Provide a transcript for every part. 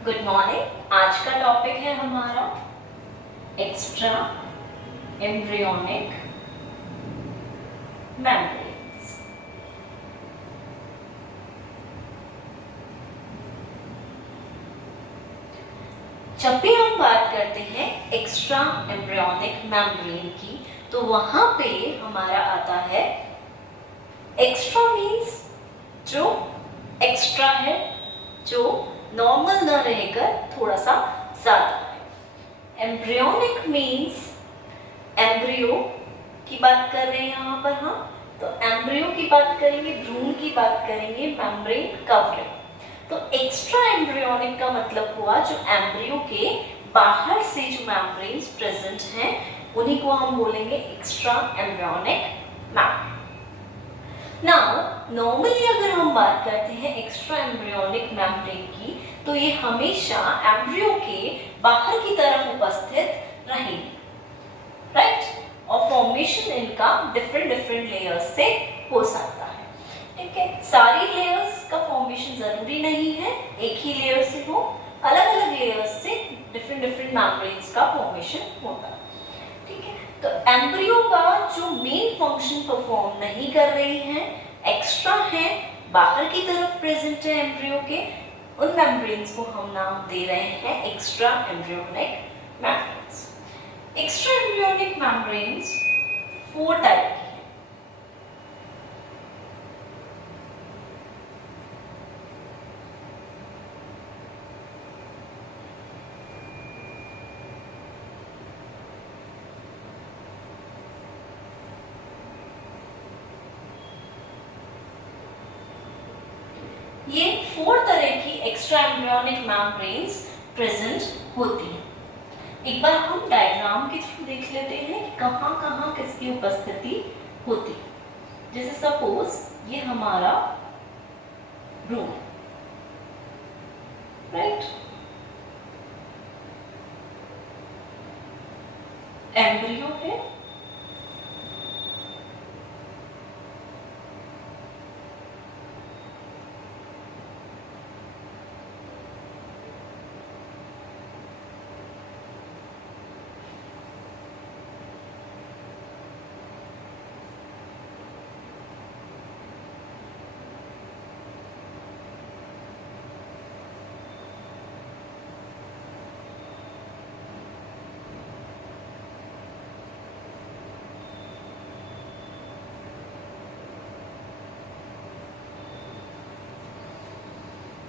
Good morning. आज का topic है हमारा एक्स्ट्रा एम्ब्रियोनिक मेम्ब्रेन्स। जब भी हम बात करते हैं एक्स्ट्रा एम्ब्रियोनिक मेम्ब्रेन की, तो वहां पे हमारा आता है एक्स्ट्रा मीन्स जो एक्स्ट्रा है, जो नॉर्मल न रहकर थोड़ा सा ज्यादा है। एम्ब्रियोनिक मीन्स एम्ब्रियो की बात कर रहे हैं यहाँ पर हम, तो एम्ब्रियो की बात करेंगे, भ्रूण की बात करेंगे, मेम्ब्रेन कवरिंग। तो एक्स्ट्रा एम्ब्रियोनिक का मतलब हुआ जो एम्ब्रियो के बाहर से जो मेम्ब्रेन्स प्रेजेंट हैं उन्हीं को हम बोलेंगे extra embryonic membrane. Now normally अगर हम बात करते हैं एक्स्ट्रा एम्ब्रियोनिक मेम्ब्रेन की, तो ये हमेशा एम्ब्रियो के बाहर की तरफ उपस्थित रहेंगे, राइट? और फॉर्मेशन इनका डिफरेंट लेयर्स से हो सकता है, ठीक है? सारी लेयर्स का फॉर्मेशन जरूरी नहीं है एक ही लेयर से हो, अलग अलग लेयर्स से डिफरेंट मेम्ब्रेन्स का फॉर्मेशन होता है, ठीक है? तो एम्ब्रियो का जो मेन फंक्शन परफॉर्म नहीं कर रही है, एक्स्ट्रा है, बाहर की तरफ प्रेजेंट है एम्ब्रियो के, उन मेम्ब्रेन्स को हम नाम दे रहे हैं extra embryonic membranes. Extra embryonic membranes 4 type की है। ये 4 तरह की एक्स्ट्रा एम्ब्रियोनिक मेम्ब्रेन्स प्रेजेंट होती हैं। एक बार हम डायग्राम के थ्रू देख लेते हैं कि कहाँ कहाँ किसकी उपस्थिति होती है। जैसे सपोज ये हमारा भ्रूण, राइट? एम्ब्रियो है,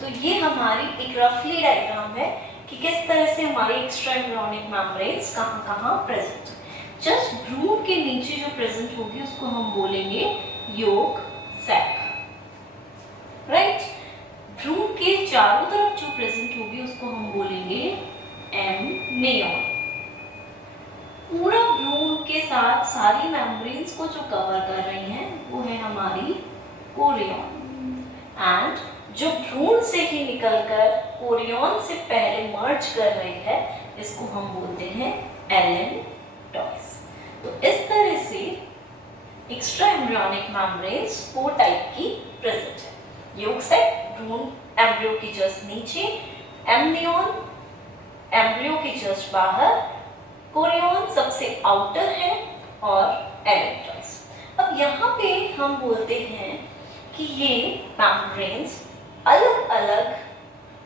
तो ये हमारी एक रफली डायग्राम है कि किस तरह से हमारी एक्स्ट्रा एम्ब्रियोनिक मेम्ब्रेन्स कहाँ कहाँ प्रेजेंट है। जस्ट भ्रूण के नीचे जो प्रेजेंट होगी उसको हम बोलेंगे योग सैक, राइट? भ्रूण के चारों तरफ जो प्रेजेंट होगी उसको हम बोलेंगे एम्नियन। पूरा भ्रूण के साथ सारी मेम्ब्रेन्स को जो कवर कर रही हैं वो है हमारी कोरियन, एंड जो भ्रूण से ही निकलकर कोरियन से पहले मर्ज कर रही है इसको हम बोलते हैं एलेनटॉइस। तो इस तरह से एक्स्ट्रा एम्ब्रियोनिक मेम्ब्रेन्स 4 टाइप की प्रेजेंट है। योग सैक भ्रूण एम्ब्रियो की जस्ट नीचे, एम्नियन एम्ब्रियो की जस्ट बाहर, कोरियन सबसे आउटर है और एलेनटॉइस। अब यहाँ पे हम बोलते हैं कि ये मेम्ब्रेन्स अलग अलग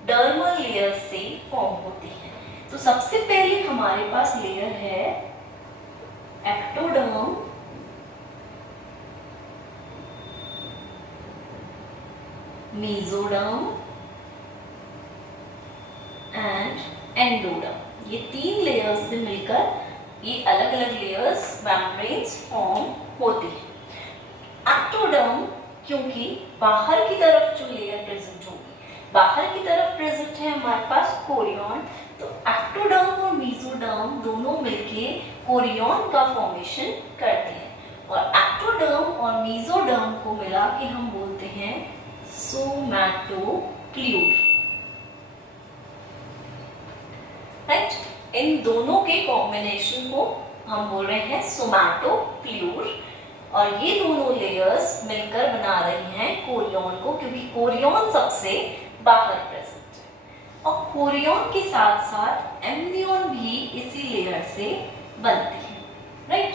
डर्मल लेयर से फॉर्म होती हैं। तो सबसे पहले हमारे पास लेयर है एक्टोडर्म, मेसोडर्म एंड एंडोडर्म। ये 3 लेयर्स से मिलकर ये अलग अलग लेयर्स मेम्ब्रेन्स फॉर्म होती है। एक्टोडर्म क्योंकि बाहर की तरफ जो लेयर प्रेजेंट होगी, बाहर की तरफ प्रेजेंट है हमारे पास कोरियन, तो एक्टोडर्म और मेसोडर्म दोनों मिलके कोरियन का फॉर्मेशन करते हैं, और एक्टोडर्म और मेसोडर्म को मिला के हम बोलते हैं सोमैटोक्ल्यूर, राइट? इन दोनों के कॉम्बिनेशन को हम बोल रहे हैं सोमैटोक्ल्यूर, और ये दोनों लेयर्स मिलकर बना रही हैं कोरियन को, क्योंकि कोरियन सबसे बाहर प्रेजेंट है। और कोरियन के साथ साथ एम्ब्रियन भी इसी लेयर से बनती है, राइट।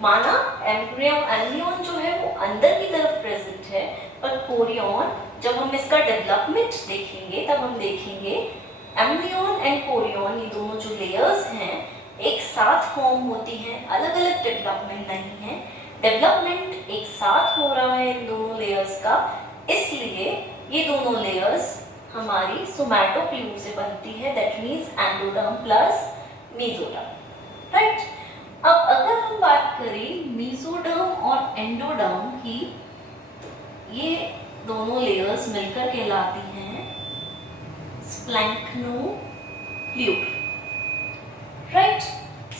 माना एम्ब्रियन जो है वो अंदर की तरफ प्रेजेंट है, पर कोरियन जब हम इसका डेवलपमेंट देखेंगे तब हम देखेंगे एम्ब्रियन एंड कोरियन ये दोनों जो लेयर्स हैं एक साथ फॉर्म होती हैं, अलग अलग डेवलपमेंट नहीं है। डेवलपमेंट एक साथ हो रहा है इन दोनों लेयर्स का, इसलिए ये दोनों लेयर्स हमारी सोमैटोप्ल्यूड से बनती है, that means endoderm plus mesoderm, right. अब अगर हम बात करें मेसोडर्म और एंडोडर्म की, ये दोनों लेयर्स मिलकर कहलाती हैं स्प्लैंक्नोप्ल्यूड, राइट।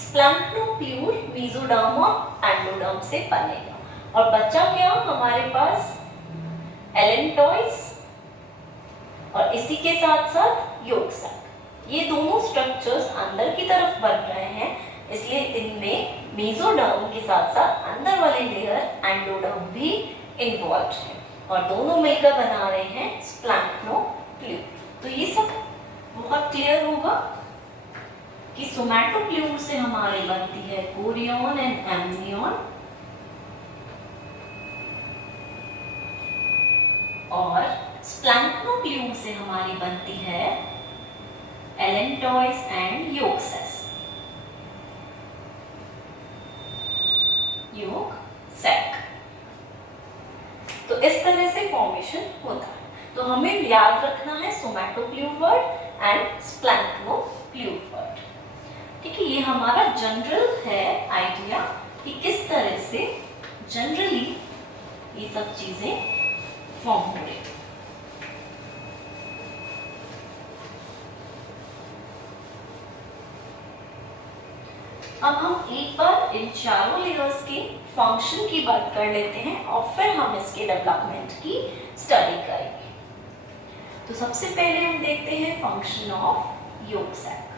स्प्लैंक्नोप्ल्यूड मेसोडर्म और एंडोडर्म से बनेगा और बच्चा क्या हमारे पास एलेंटॉइड्स और इसी के साथ साथ यॉर्क सैक। ये दोनों स्ट्रक्चर्स अंदर की तरफ बन रहे हैं, इसलिए इनमें मेसोडर्म के साथ साथ अंदर वाली लेयर एंडोडर्म भी इन्वॉल्व है और दोनों मिलकर बना रहे हैं स्प्लैंक्नोप्ल्यूड। तो ये सब बहुत क्लियर होगा कि सोमैटोप्ल्यूड से हमारी बनती है कोरियन एंड एम्ब्रियन और स्प्लैंक्नोप्ल्यूड से हमारी बनती है एलेंटॉइड्स एंड यॉर्क सैक। तो इस तरह से फॉर्मेशन होता है। तो हमें याद रखना है सोमैटोप्ल्यूड वर्ड एंड स्प्लैंक्नोप्ल्यूड वर्ड, ठीक है। ये हमारा जनरल है आइडिया कि किस तरह से जनरली ये सब चीजें फॉर्म हो रही है। अब हम एक बार इन चारों लेयर्स के फंक्शन की बात कर लेते हैं और फिर हम इसके डेवलपमेंट की स्टडी करेंगे। तो सबसे पहले हम देखते हैं function of yolk sac.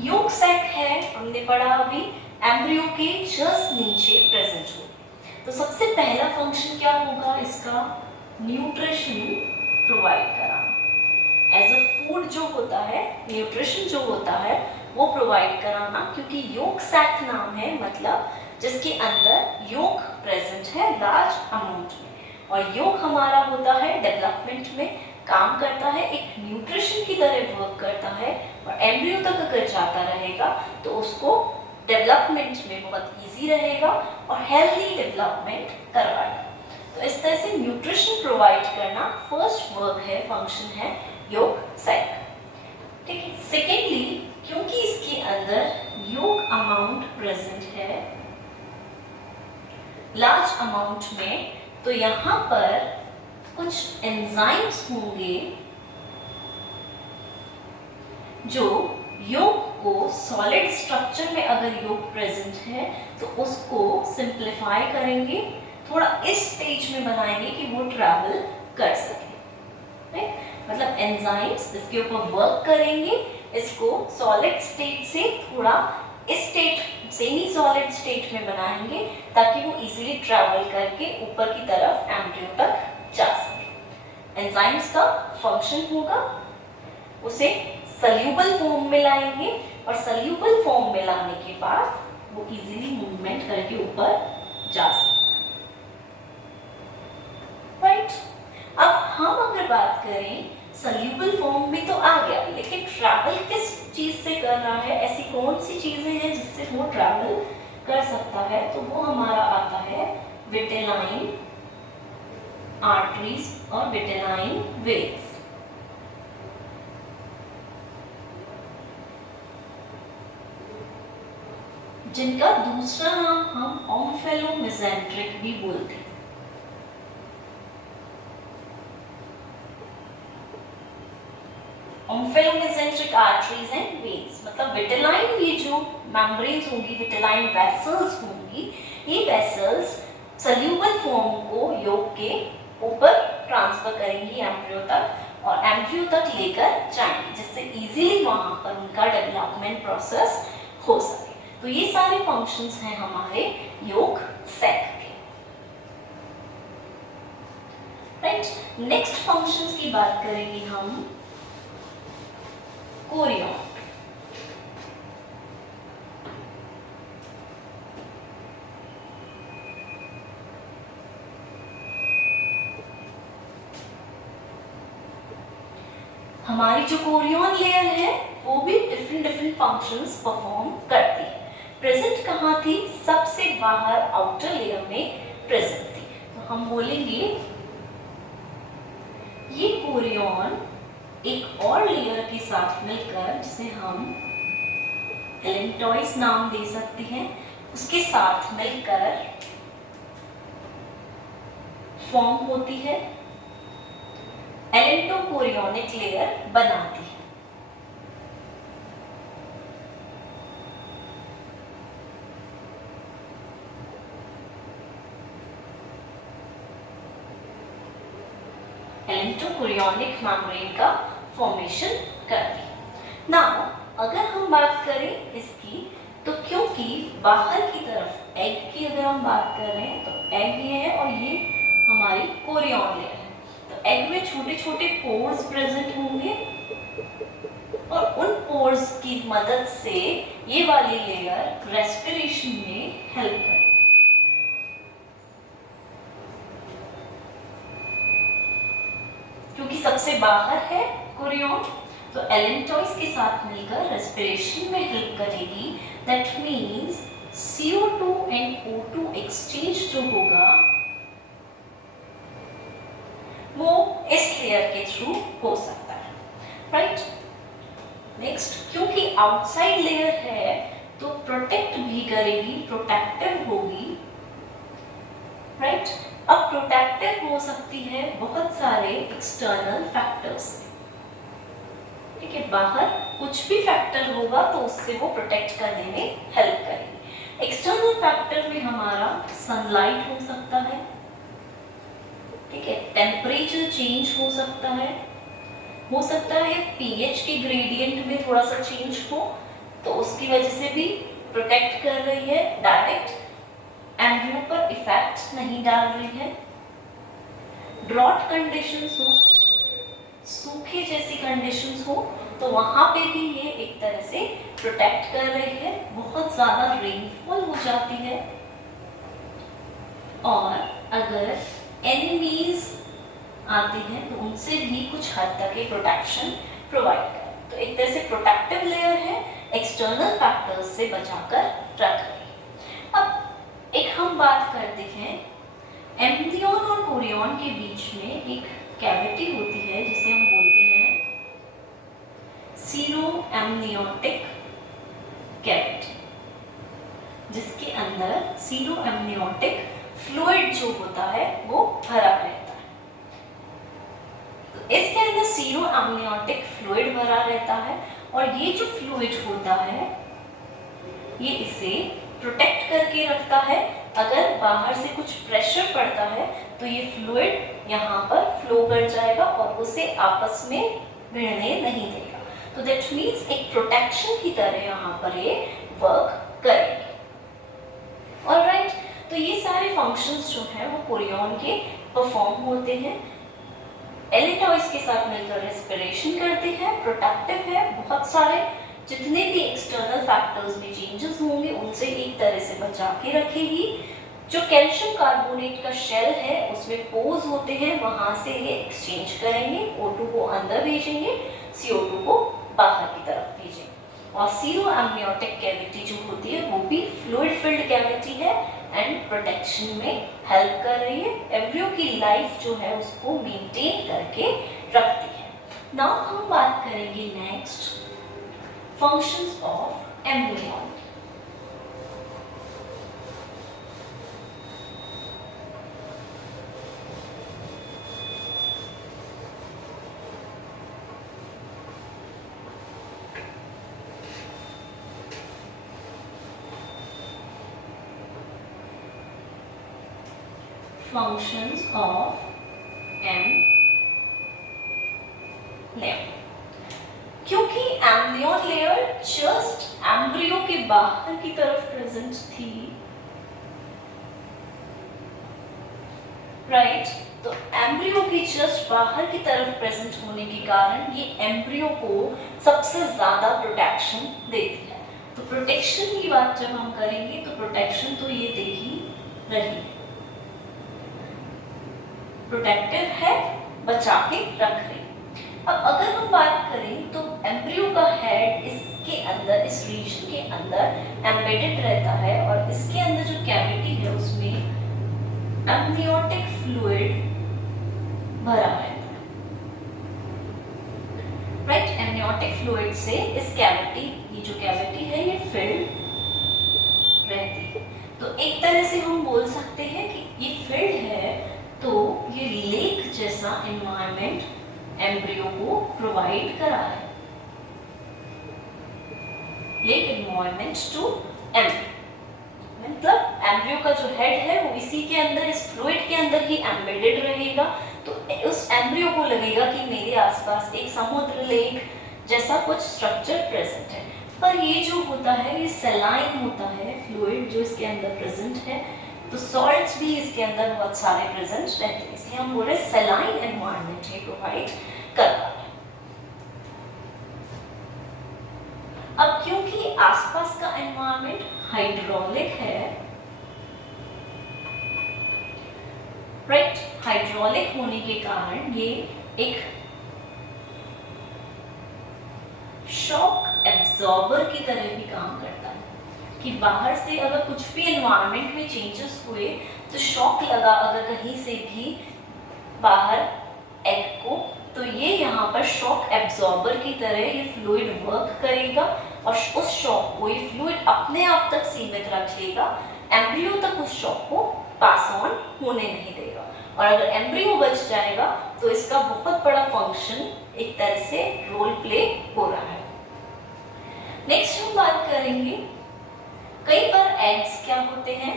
Yolk sac है, हमने पढ़ा अभी, एम्ब्रियो के जस्ट नीचे प्रेजेंट हो। तो सबसे पहला फंक्शन क्या होगा इसका, न्यूट्रिशन प्रोवाइड कराना। एज अ फूड जो होता है, न्यूट्रिशन जो होता है वो प्रोवाइड कराना, क्योंकि यॉर्क सैक नाम है मतलब जिसके अंदर यॉर्क प्रेजेंट है लार्ज अमाउंट में, और यॉर्क हमारा होता है डेवलपमेंट में काम करता है, एक न्यूट्रिशन की तरह वर्क करता है, और एम्ब्रियो तक अगर जाता रहेगा तो उसको डेवलपमेंट में बहुत इजी रहेगा और हेल्दी डेवलपमेंट करवाएगा। तो इस तरह से न्यूट्रिशन प्रोवाइड करना फर्स्ट वर्क है, फंक्शन है यॉर्क सैक, ठीक है। सेकेंडली, क्योंकि इसके अंदर यॉर्क अमाउंट प्रेजेंट है लार्ज अमाउंट में, तो यहाँ पर कुछ एंजाइम्स होंगे जो यॉर्क को सॉलिड स्ट्रक्चर में, अगर यॉर्क प्रेजेंट है तो उसको सिंप्लीफाई करेंगे, थोड़ा इस स्टेज में बनाएंगे कि वो ट्रैवल कर सके, राइट। मतलब एंजाइम्स इसके ऊपर वर्क करेंगे, इसको सॉलिड स्टेट से थोड़ा इस स्टेट, सेमी सॉलिड स्टेट में बनाएंगे ताकि वो इजीली ट्रैवल करके ऊपर की तरफ एम्ब्रियो तक जा सके। एंजाइम्स का फंक्शन होगा उसे सल्यूबल फॉर्म में लाएंगे, और सल्यूबल फॉर्म में लाने के बाद वो इजीली मूवमेंट करके ऊपर जा सकते हैं, राइट। अब हम अगर बात करें सल्यूबल फॉर्म में तो आ गया, लेकिन ट्रैवल किस चीज से कर रहा है, ऐसी कौन सी चीजें हैं जिससे वो ट्रैवल कर सकता है, तो वो हमारा आता है विटेलाइन आर्टरीज और विटेलाइन वेन्स। जिनका दूसरा नाम हम ओम्फेलोमेसेंट्रिक भी बोलते हैं। ओम्फेलोमेसेंट्रिक आर्टरीज एंड वेन्स, मतलब विटेलाइन, ये जो मेम्ब्रेन्स होंगी, विटेलाइन वेसल्स होंगी, ये वेसल्स सल्यूबल फॉर्म को यॉर्क के ऊपर ट्रांसफर करेंगी एम्ब्रियो तक, और एम्ब्रियो तक लेकर जाएंगे, जिससे इजीली वहां पर उनका डेवलपमेंट प्रोसेस हो सके। तो ये सारे फंक्शंस हैं हमारे यॉर्क सैक के। नेक्स्ट फंक्शंस की बात करेंगे हम कोरियन। हमारी जो कोरियन लेयर है वो भी डिफरेंट डिफरेंट फंक्शंस परफॉर्म करती है। प्रेजेंट कहाँ थी? सबसे बाहर आउटर लेयर में प्रेजेंट थी। तो हम बोलेंगे ये कोरियन एक और लेयर के साथ मिलकर, जिसे हम एलेंटॉइस नाम दे सकते हैं, उसके साथ मिलकर फॉर्म होती है, एलेंटोकोरियोनिक लेयर बनाती है। एलेंटोकोरियोनिक मेम्ब्रेन का फॉर्मेशन करती है। नाउ अगर हम बात करें इसकी, तो क्योंकि बाहर की तरफ एग की अगर हम बात कर रहे हैं तो एग ये है और ये हमारी कोरियन लेयर है, तो एग में छोटे छोटे पोर्स प्रेजेंट होंगे और उन पोर्स की मदद से ये वाली लेयर रेस्पिरेशन में हेल्प करेगी। क्योंकि सबसे बाहर है कोरियन, तो एलेंटॉइस के साथ मिलकर रेस्पिरेशन में हेल्प करेगी। That means CO2 and O2 exchange जो होगा वो इस लेयर के थ्रू हो सकता है, राइट। नेक्स्ट, क्योंकि आउटसाइड लेयर है तो प्रोटेक्ट भी करेगी, प्रोटेक्टिव होगी, राइट। अब प्रोटेक्टिव हो सकती है बहुत सारे एक्सटर्नल फैक्टर्स से, ठीक है। बाहर कुछ भी फैक्टर होगा तो उससे वो प्रोटेक्ट करने में हेल्प करेगी। एक्सटर्नल फैक्टर में हमारा सनलाइट हो सकता है, ठीक है, टेम्परेचर चेंज हो सकता है पीएच के ग्रेडियंट में थोड़ा सा चेंज हो तो उसकी वजह से भी प्रोटेक्ट कर रही है, डायरेक्ट एम्ब्रियो पर इफेक्ट नहीं डाल रही है। ड्रॉट कंडीशंस हो, सूखे जैसी कंडीशंस हो तो वहां पे भी ये एक तरह से प्रोटेक्ट कर रही है। बहुत ज्यादा रेनफॉल हो जाती है और अगर एनिमीज आती हैं तो उनसे भी कुछ हद तक ये प्रोटेक्शन प्रोवाइड करे। तो एक तरह से प्रोटेक्टिव लेयर है, एक्सटर्नल फैक्टर्स से बचाकर रख रही है। अब एक हम बात करते हैं एम्ब्रियन और कोरियन के बीच में एक कैविटी होती है जिसे हम बोलते हैं सीरो एमनियोटिक कैविटी, जिसके अंदर सीरो एमनियोटिक फ्लूइड जो होता है वो भरा रहता है। तो इसके अंदर सीरो एमनियोटिक फ्लूइड भरा रहता है और ये जो फ्लूइड होता है ये इसे प्रोटेक्ट करके रखता है। अगर बाहर से कुछ प्रेशर पड़ता है तो ये फ्लूइड यहाँ पर फ्लो कर जाएगा और उसे आपस में भिड़ने नहीं देगा। तो दैट मीन्स एक प्रोटेक्शन की तरह यहाँ पर ये वर्क करेगी। ऑलराइट, तो ये सारे फंक्शंस जो हैं वो कोरियन के परफॉर्म होते हैं। एलेंटॉइस के साथ मिलकर रेस्पिरेशन करती है, प्रोटेक्टिव है, बहुत सारे जितने भी एक्सटर्नल फैक्टर्स में चेंजेस होंगे उनसे एक तरह से बचा के रखेगी। जो कैल्शियम कार्बोनेट का शेल है उसमें पोर्स होते हैं, वहां से ये एक्सचेंज करेंगे, O2 को अंदर भेजेंगे, CO2 को बाहर की तरफ भेजेंगे। और सीरो एमनियोटिक कैविटी जो होती है वो भी फ्लूइड फिल्ड कैविटी है एंड प्रोटेक्शन में हेल्प कर रही है, एम्ब्रियो की लाइफ जो है उसको मेंटेन करके रखती है। नाउ हम बात करेंगे next functions of embryon। Functions of embryon। क्योंकि एम्ब्रियन लेयर जस्ट एम्ब्रियो के बाहर की तरफ प्रेजेंट थी, राइट, तो एम्ब्रियो की जस्ट बाहर की तरफ प्रेजेंट होने के कारण ये एम्ब्रियो को सबसे ज़्यादा प्रोटेक्शन देती है। तो प्रोटेक्शन की बात जब हम करेंगे तो प्रोटेक्शन तो ये दे ही रही है, प्रोटेक्टिव है, बचा के रख रही। अब अगर हम बात करें तो एम्ब्रियो का हेड इसके अंदर, इस रीजन के अंदर एम्बेडेड रहता है और इसके अंदर जो कैविटी है उसमें एम्नियोटिक फ्लूइड भरा रहता है, राइट। एम्नियोटिक फ्लूइड से इस कैविटी, ये जो कैविटी है ये फिल्ड रहती है। तो एक तरह से हम बोल सकते हैं कि ये फिल्ड है तो ये लेक जैसा एनवायरनमेंट एम्ब्रियो को प्रोवाइड करा है, लेक एनवायरनमेंट टू एम्ब्रियो। मतलब एम्ब्रियो का जो हेड है वो इसी के अंदर, इस फ्लूइड के अंदर ही एम्बेडेड रहेगा। तो उस एम्ब्रियो को लगेगा कि मेरे आसपास एक समुद्र, लेक जैसा कुछ स्ट्रक्चर प्रेजेंट है। पर ये जो होता है ये सलाइन होता है फ्लूइड जो इसके अंदर प्रेजेंट है, तो सॉल्ट्स भी इसके अंदर बहुत सारे प्रेजेंट रहते हैं, इसलिए हम बोल रहे हैं सलाइन एनवायरनमेंट ये प्रोवाइड करता है। अब क्योंकि आसपास का एनवायरनमेंट हाइड्रोलिक है, राइट, हाइड्रोलिक होने के कारण ये एक शॉक एब्जॉर्बर की तरह भी काम करता है कि बाहर से अगर कुछ भी एनवायरनमेंट में चेंजेस हुए तो शॉक लगा अगर कहीं से भी बाहर एग को, तो ये यहाँ पर शॉक एब्जॉर्बर की तरह ये फ्लूइड वर्क करेगा और उस शॉक को, ये फ्लूइड अपने आप तक सीमित रख लेगा, एम्ब्रियो तक उस शॉक को पास ऑन होने नहीं देगा। और अगर एम्ब्रियो बच जाएगा तो इसका बहुत बड़ा फंक्शन, एक तरह से रोल प्ले हो रहा है। नेक्स्ट हम बात करेंगे, कई बार एग्स क्या होते हैं,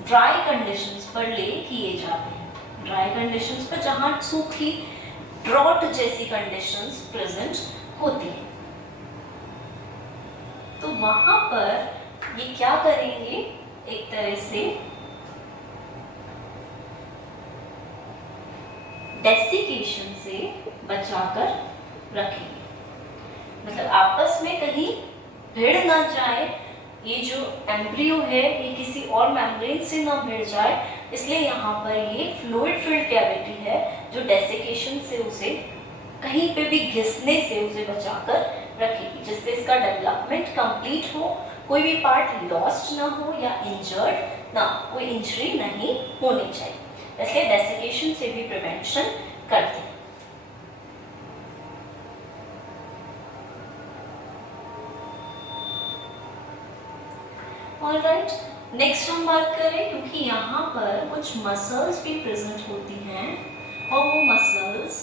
ड्राई कंडीशंस पर ले किए जाते हैं, ड्राई कंडीशंस पर जहां सूखी ड्रॉट जैसी कंडीशंस प्रेजेंट होती है, तो वहां पर ये क्या करेंगे, एक तरह से डेसिकेशन से बचाकर रखेंगे। मतलब आपस में कहीं भिड़ ना जाए, ये जो एम्ब्रियो है ये किसी और मेम्ब्रेन से ना भिड़ जाए, इसलिए यहाँ पर ये फ्लूइड फिल्ड कैविटी है जो डेसिकेशन से उसे, कहीं पे भी घिसने से उसे बचाकर रखेगी, जिससे इसका डेवलपमेंट कंप्लीट हो, कोई भी पार्ट लॉस्ट ना हो या इंजर्ड ना, कोई इंजरी नहीं होनी चाहिए, इसलिए डेसिकेशन से भी प्रिवेंशन करते हैं। ऑलराइट, नेक्स्ट हम बात करें, क्योंकि यहाँ पर कुछ मसल्स भी प्रेजेंट होती हैं और वो मसल्स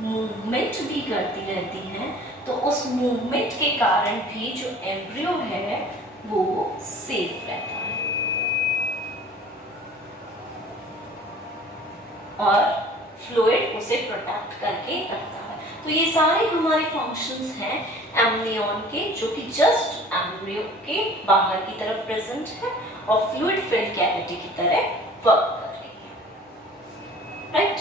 मूवमेंट भी करती रहती हैं, तो उस मूवमेंट के कारण भी जो एम्ब्रियो है वो सेफ रहता है और फ्लूइड उसे प्रोटेक्ट करके रखता है। तो ये सारे हमारे फंक्शंस हैं एम्नियन के, जो कि जस्ट एम्ब्रियो के बाहर की तरफ प्रेजेंट है और फ्लूइड फिल्ड कैविटी की तरह वर्क कर रही है, राइट।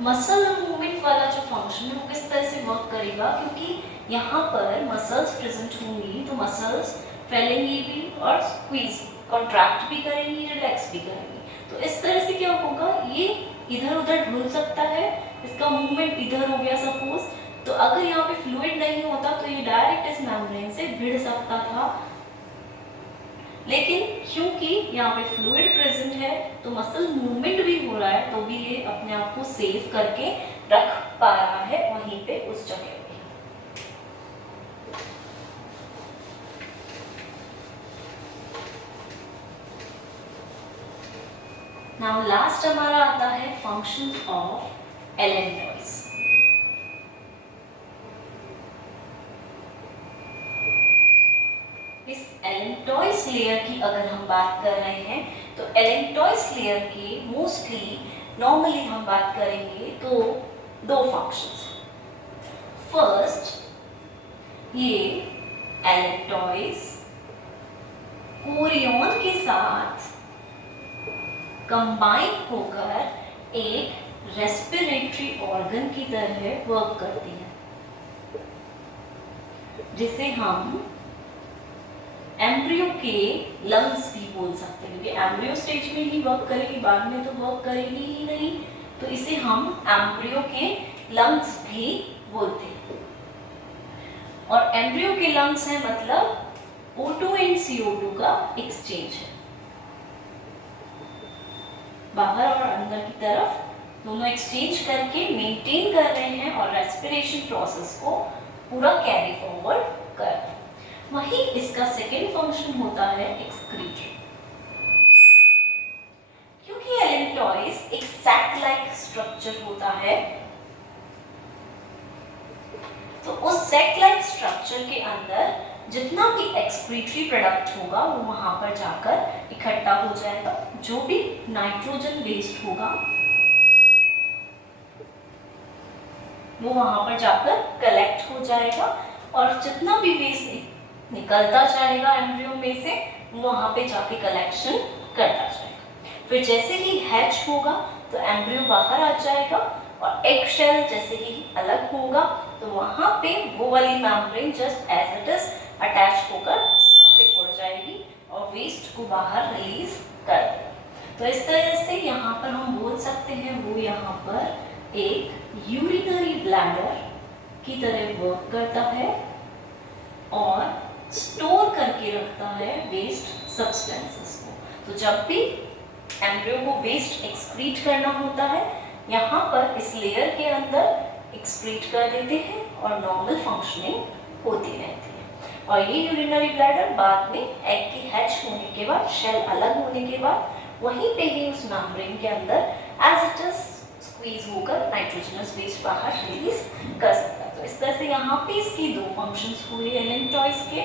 मसल मूवमेंट वाला जो फंक्शन है वो किस तरह से वर्क करेगा, क्योंकि यहाँ पर मसल्स प्रेजेंट होंगी तो मसल्स फैलेंगी भी और स्क्वीज, कॉन्ट्रैक्ट भी करेंगी, रिलैक्स भी करेंगी। तो इस तरह से क्या होगा, ये इधर उधर ढुल सकता है, इसका मूवमेंट इधर हो गया सपोज, तो अगर यहाँ पे फ्लूइड नहीं होता तो ये डायरेक्ट इस मेम्ब्रेन से भिड़ सकता था, लेकिन क्योंकि यहाँ पे फ्लूइड प्रेजेंट है तो मसल मूवमेंट भी हो रहा है, तो भी ये अपने आप को सेव करके रख पा रहा है वहीं पे उस जगह पे। नाउ लास्ट हमारा आता है फंक्शंस ऑफ एलेंटॉइड्स। इस एलेंटॉइड्स लेयर की अगर हम बात कर रहे हैं तो एलेंटॉइड्स लेयर के मोस्टली नॉर्मली हम बात करेंगे तो दो फंक्शंस। फर्स्ट, ये एलेक्टॉइस कोरियन के साथ कंबाइन होकर एक रेस्पिरेटरी ऑर्गन की तरह वर्क करती है, जिसे हम एम्ब्रियो के लंग्स भी बोल सकते हैं, क्योंकि एम्ब्रियो स्टेज में ही वर्क करेगी, बाद में तो वर्क करेगी ही नहीं, तो इसे हम एम्ब्रियो के लंग्स भी बोलते हैं। और एम्ब्रियो के लंग्स है मतलब O2 एंड CO2 का एक्सचेंज है, बाहर और अंदर की तरफ दोनों एक्सचेंज करके मेंटेन कर रहे हैं और रेस्पिरेशन प्रोसेस को पूरा कैरी फॉरवर्ड कर रहे हैं। वही इसका सेकेंड फंक्शन होता है एक्सक्रीटरी। क्योंकि एलेक्टॉइस एक सैक लाइक स्ट्रक्चर होता है, तो उस सैक लाइक स्ट्रक्चर के अंदर जितना भी एक्सक्रीटरी प्रोडक्ट होगा वो वहां पर जाकर इकट्ठा हो जाएगा। जो भी नाइट्रोजन वेस्ट होगा वो वहां पर जाकर कलेक्ट हो जाएगा, और जितना भी वेस्ट निकलता जाएगा एम्ब्रियो में से वहां पे जाके कलेक्शन करता जाएगा। फिर जैसे ही हैच होगा तो एम्ब्रियो बाहर आ जाएगा, और एग शेल जैसे ही अलग होगा तो वहां पे वो वाली membrane just as it is attach होकर सिकुड़ जाएगी और वेस्ट को बाहर रिलीज कर देगी। तो इस तरह से यहाँ पर हम बोल सकते हैं वो यहाँ पर एक यूरिनरी ब्लैडर की तरह वर्क करता है और स्टोर करके रखता है वेस्ट सब्सटेंसेस को। तो जब भी एम्ब्रियो को वेस्ट एक्सक्रीट करना होता है, यहाँ पर इस लेयर के अंदर एक्सक्रीट कर देते हैं और नॉर्मल फंक्शनिंग होती रहती है। और ये यूरिनरी ब्लैडर बाद में एग की हैच होने के बाद, शेल अलग होने के बाद वहीं पे ही उस मेम्ब्रेन के अंदर एज इट इज स्क्वीज होकर नाइट्रोजनस वेस्ट बाहर रिलीज कर सकता है। तो इस तरह से यहाँ पे इसकी दो फंक्शंस हुए एलेक्टॉइस के,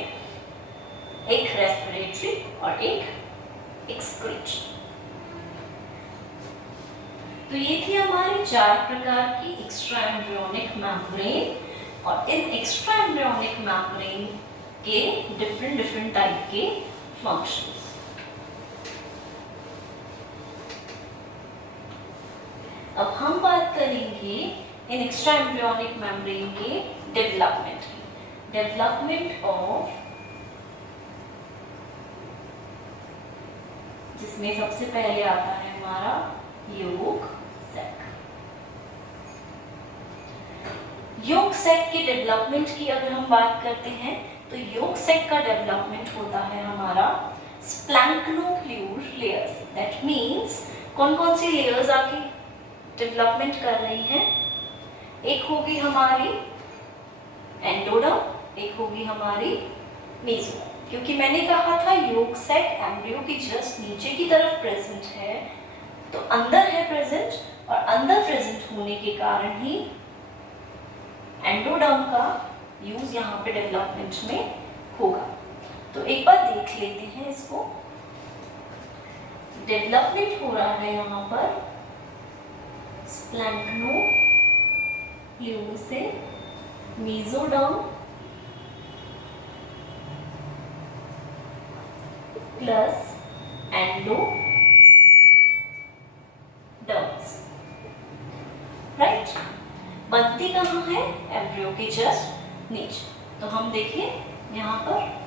एक रेस्पिरेटरी और एक एक्सक्रीटरी। तो ये थी हमारी 4 प्रकार की एक्स्ट्रा एम्ब्रियोनिक मेम्ब्रेन, और इन एक्स्ट्रा एम्ब्रियोनिक मेम्ब्रेन के डिफरेंट टाइप के फंक्शंस। अब हम बात करेंगे इन एक्स्ट्रा एम्ब्रियोनिक मेम्ब्रेन के डेवलपमेंट की। डेवलपमेंट ऑफ, जिसमें सबसे पहले आता है हमारा योग सैक। योग सैक के डेवलपमेंट की अगर हम बात करते हैं तो योग सैक का डेवलपमेंट होता है हमारा स्प्लैंक्नोफ्लूर लेयर्स। दैट मीन्स कौन कौन सी लेयर्स आके डेवलपमेंट कर रही हैं? एक होगी हमारी एंडोडर्म, एक होगी हमारी मेसोडर्म। क्योंकि मैंने कहा था योग सैक एम्ब्रियो की जस्ट नीचे की तरफ प्रेजेंट है, तो अंदर है प्रेजेंट, और अंदर प्रेजेंट होने के कारण ही एंडोडर्म का यूज यहाँ पे डेवलपमेंट में होगा। तो एक बार देख लेते हैं इसको। डेवलपमेंट हो रहा है यहाँ पर स्प्लैंक्नोफ्लूर से मेसोडर्म प्लस एंडोडर्म्स, राइट। बनती कहाँ है? एम्ब्रियो के जस्ट नीचे। तो हम देखिए यहाँ पर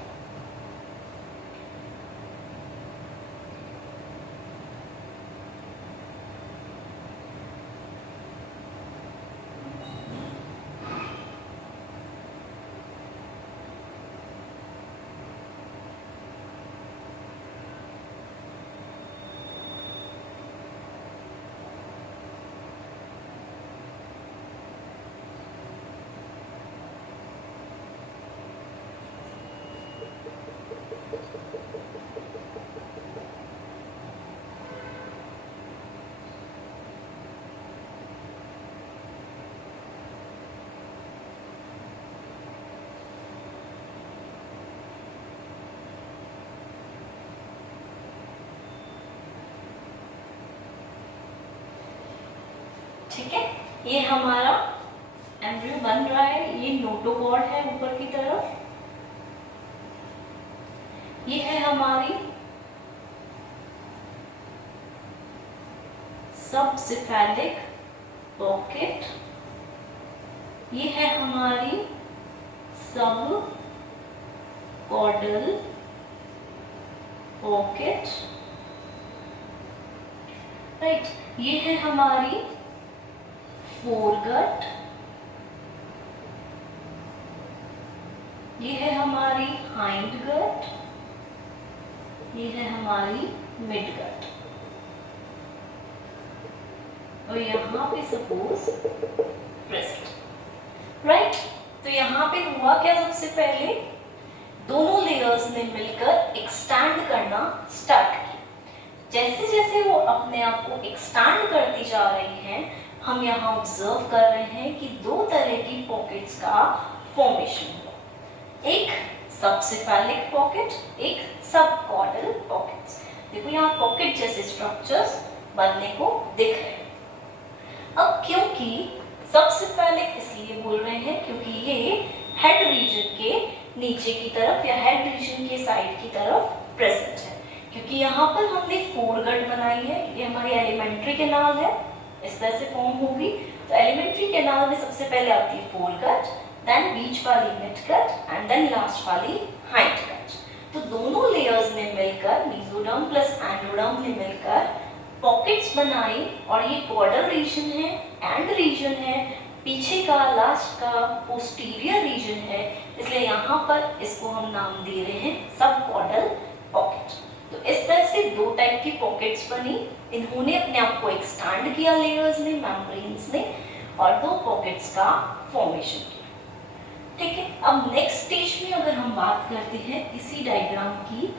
ठीक है, ये हमारा एम्ब्रियो बन रहा है। ये नोटोकॉर्ड है ऊपर की तरफ, ये है हमारी सबसिफेलिक पॉकेट, ये है हमारी सब कॉर्डल पॉकेट, राइट। ये है हमारी फोरगट, ये है हमारी हाइंडगट, ये है हमारी मिडगट। और यहाँ पे सपोज प्रेजेंट, राइट। तो यहाँ पे हुआ क्या, सबसे पहले दोनों लेयर्स ने मिलकर एक्सटैंड करना स्टार्ट किया। जैसे जैसे वो अपने आप को एक्सटैंड करती जा रही हैं, हम यहाँ ऑब्जर्व कर रहे हैं कि दो तरह की पॉकेट्स का फॉर्मेशन हुआ, एक सबसिफेलिक पॉकेट, एक सबकॉर्डल पॉकेट्स। देखो यहाँ पॉकेट जैसे स्ट्रक्चर्स बनने को दिख रहे हैं। अब क्योंकि सबसिफेलिक इसलिए बोल रहे हैं क्योंकि ये हेड रीजन के नीचे की तरफ या हेड रीजन के साइड की तरफ प्रेजेंट है, क्योंकि यहाँ पर हमने फोरगट बनाई है। ये हमारी एलिमेंट्री कैनाल है, इस तरह से फॉर्म होगी। तो एलिमेंट्री कैनाल में सबसे पहले आती है फोरगट, देन बीच वाली मिडगट एंड देन लास्ट वाली हाइंडगट। तो दोनों लेयर्स ने मिलकर, मेसोडर्म प्लस एंडोडर्म ने मिलकर पॉकेट्स बनाई, और ये कॉर्डल रीजन है, एंड रीजन है, पीछे का लास्ट का पोस्टीरियर रीजन है, इसलिए यहाँ पर इसको हम नाम दे रहे हैं सब कॉर्डल पॉकेट। तो इस तरह से दो टाइप की पॉकेट्स बनी, इन्होंने अपने आप को एक्सटैंड किया लेयर्स ने, मेम्ब्रेन्स ने, और दो पॉकेट्स का फॉर्मेशन किया, ठीक है। अब नेक्स्ट स्टेज में अगर हम बात करते हैं इसी डायग्राम की,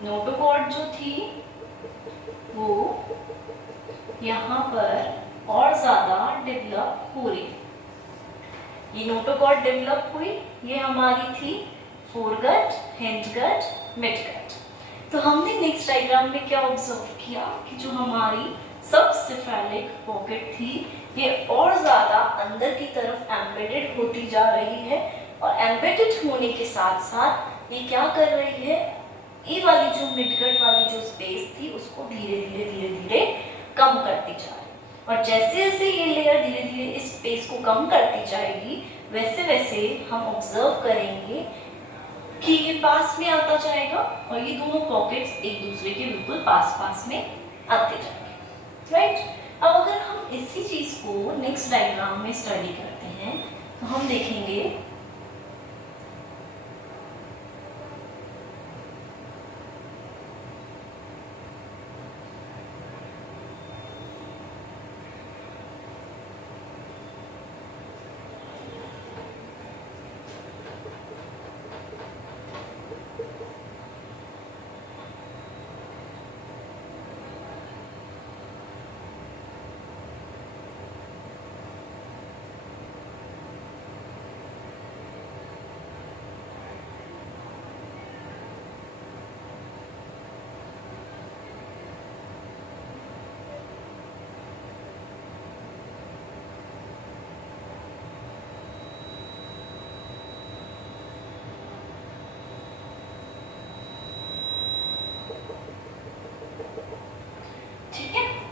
नोटोकॉर्ड जो थी वो यहाँ पर और ज़्यादा डेवलप हो रही। ये नोटोकॉर्ड डेवलप हुई, ये हमारी थी फोरगट, हिंडगट, मिडगट। तो हमने नेक्स्ट डायग्राम में क्या ऑब्जर्व किया कि जो हमारी सबसिफेलिक पॉकेट थी ये और ज़्यादा अंदर की तरफ एम्बेडेड होती जा रही है, और एम्बेडेड होने के साथ साथ ये क्या कर रही है, ये वाली जो मिडगट वाली जो स्पेस थी उसको धीरे धीरे कम करती जा रही है। और जैसे जैसे ये लेयर धीरे धीरे इस स्पेस को कम करती जाएगी, वैसे वैसे हम ऑब्जर्व करेंगे कि ये पास में आता जाएगा, और ये दोनों पॉकेट्स एक दूसरे के बिल्कुल पास में आते जाएंगे, राइट। अब अगर हम इसी चीज को नेक्स्ट डायग्राम में स्टडी करते हैं तो हम देखेंगे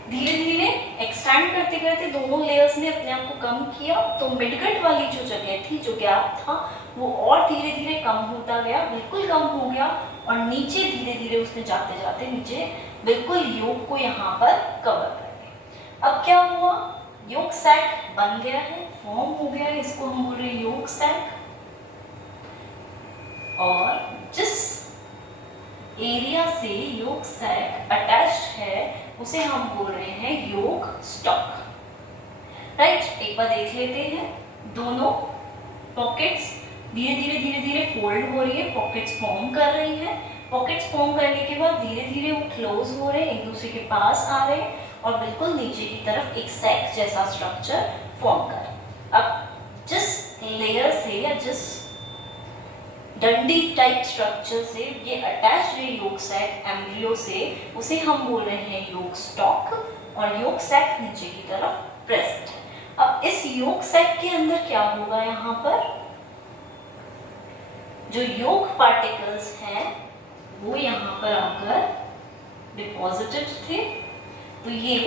धीरे धीरे एक्सटैंड करते करते दोनों लेयर्स ने अपने आप को कम किया, तो मिडगट वाली जो जगह थी, जो गैप था, वो और धीरे धीरे कम होता गया, बिल्कुल कम हो गया, और नीचे धीरे धीरे उसने जाते जाते नीचे बिल्कुल योग को यहाँ पर कवर कर दिया। अब क्या हुआ, yolk sac बन गया है, फॉर्म हो गया है, इसको हम बोल रहे हैं yolk sac। और जिस एरिया से yolk sac अटैच्ड है उसे हम बोल रहे हैं yolk stalk। राइट, एक बार देख लेते हैं। दोनों पॉकेट्स धीरे धीरे धीरे धीरे फोल्ड हो रही है, पॉकेट्स फॉर्म कर रही है। पॉकेट्स फॉर्म करने के बाद धीरे धीरे वो क्लोज हो रहे हैं, एक दूसरे के पास आ रहे हैं और बिल्कुल नीचे की तरफ एक सैक जैसा स्ट्रक्चर फॉर्म कर रहे हैं। अब जिस लेयर से या जिस डंडी टाइप स्ट्रक्चर से ये अटैच्ड है yolk sac एम्ब्रियो से, उसे हम बोल रहे हैं yolk stalk और yolk sac नीचे की तरफ प्रेजेंट है। अब इस yolk sac के अंदर क्या होगा, यहाँ पर जो yolk पार्टिकल्स हैं वो यहाँ पर आकर डिपॉजिटेड थे। तो ये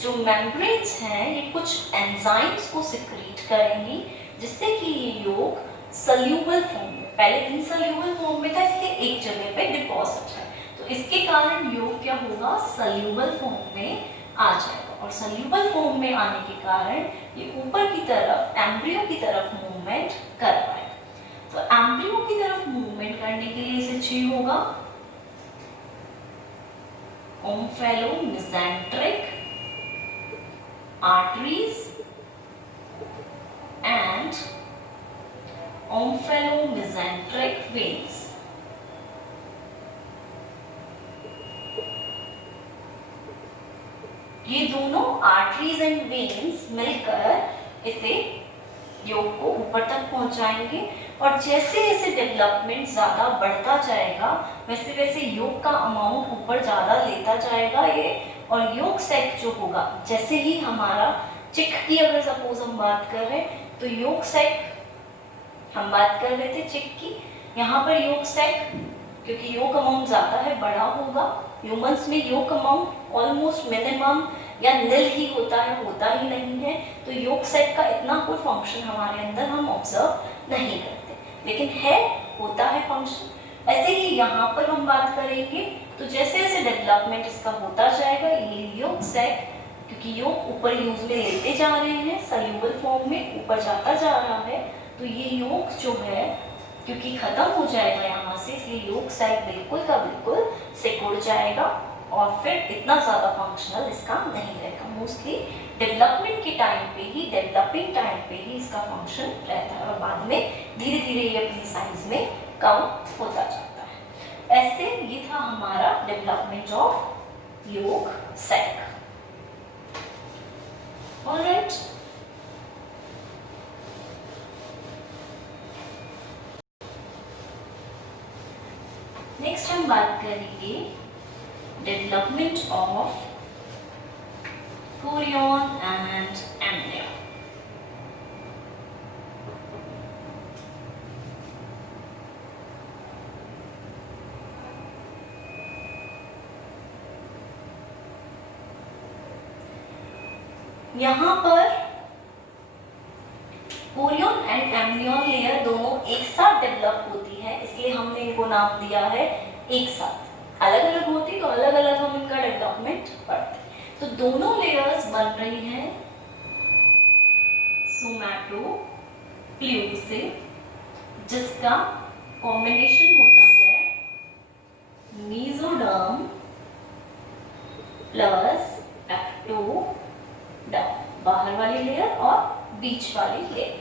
जो मेम्ब्रेन्स हैं ये कुछ एंजाइम्स को सिक्रीट करेंगी जिससे कि ये yolk सल्यूबल फॉर्म में, पहले इनसल्यूबल फॉर्म में था इसलिए एक जगह पे डिपॉजिट है, तो इसके कारण yolk क्या होगा, सल्यूबल फॉर्म में आ जाएगा। और सल्यूबल फॉर्म में आने के कारण ये ऊपर की तरफ एम्ब्रियो की तरफ मूवमेंट कर पाएगा। तो एम्ब्रियो की तरफ मूवमेंट करने के लिए इसे चाहिए होगा ओम्फेलोमेसेंट्रिक आर्टरीज एंड ओम्फेलोमेसेंट्रिक वेन्स। ये दोनों आर्टरीज एंड वेन्स मिलकर इसे योग को ऊपर तक पहुंचाएंगे और जैसे जैसे डेवलपमेंट ज़्यादा बढ़ता जाएगा वैसे वैसे योग का अमाउंट ऊपर ज़्यादा लेता जाएगा ये। और yolk sac जो होगा, जैसे ही हमारा चिक की अगर सपोज हम बात कर रहे हैं तो yolk sac हम बात कर रहे थे चिक की, यहाँ पर yolk sac क्योंकि योग अमाउंट ज़्यादा है बड़ा होगा। ह्यूमंस में योग अमाउंट ऑलमोस्ट मिनिमम या निल ही होता है, होता ही नहीं है, तो yolk sac का इतना कोई फंक्शन हमारे अंदर हम ऑब्जर्व नहीं करते, लेकिन है, होता है फंक्शन। ऐसे ही यहाँ पर हम बात करेंगे तो जैसे जैसे डेवलपमेंट इसका होता जाएगा ये yolk sac, क्योंकि योग ऊपर यूज में लेते जा रहे हैं, सल्यूबल फॉर्म में ऊपर जाता जा रहा है, तो ये योग जो है क्योंकि खत्म हो जाएगा यहाँ से, इसलिए yolk sac बिल्कुल का बिल्कुल सिकुड़ जाएगा और फिर इतना ज़्यादा फंक्शनल इसका नहीं रहेगा। मोस्टली डेवलपमेंट के टाइम पे ही, डेवलपिंग टाइम पे ही इसका फंक्शन रहता है और बाद में धीरे धीरे ये अपनी साइज में कम होता जाता है। ऐसे ये था हमारा development of yolk sac। Alright, next हम बात करेंगे development of chorion and embryo। यहाँ पर कोरियन एंड एम्ब्रियन लेयर दोनों एक साथ डेवलप होती है, इसलिए हमने इनको नाम दिया है एक साथ। अलग अलग होती तो अलग अलग हम इनका डेवलपमेंट पढ़ते। तो दोनों लेयर्स बन रही हैं सोमैटोप्ल्यूब से, जिसका कॉम्बिनेशन होता है मेसोडर्म प्लस एक्टोडर्म, बाहर वाली लेयर और बीच वाली लेयर,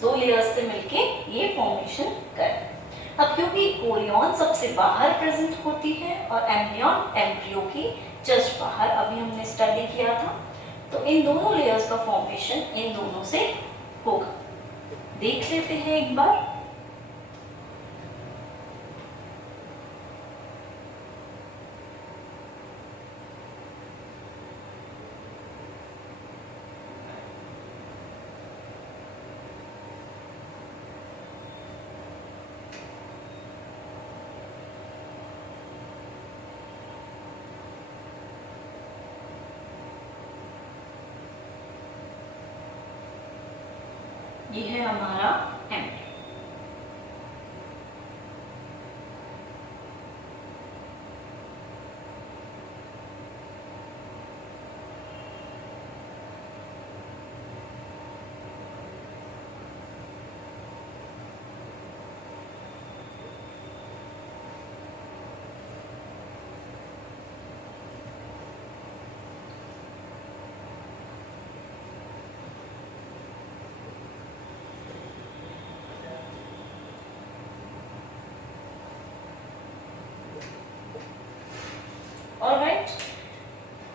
दो लेयर्स से मिलके ये फॉर्मेशन कर। अब क्योंकि कोरियन सबसे बाहर प्रेजेंट होती है और एम्ब्रियन एम्ब्रियो की जस्ट बाहर, अभी हमने स्टडी किया था, तो इन दोनों लेयर्स का फॉर्मेशन इन दोनों से होगा। देख लेते हैं एक बार। ये है हमारा एम्ब्रियो।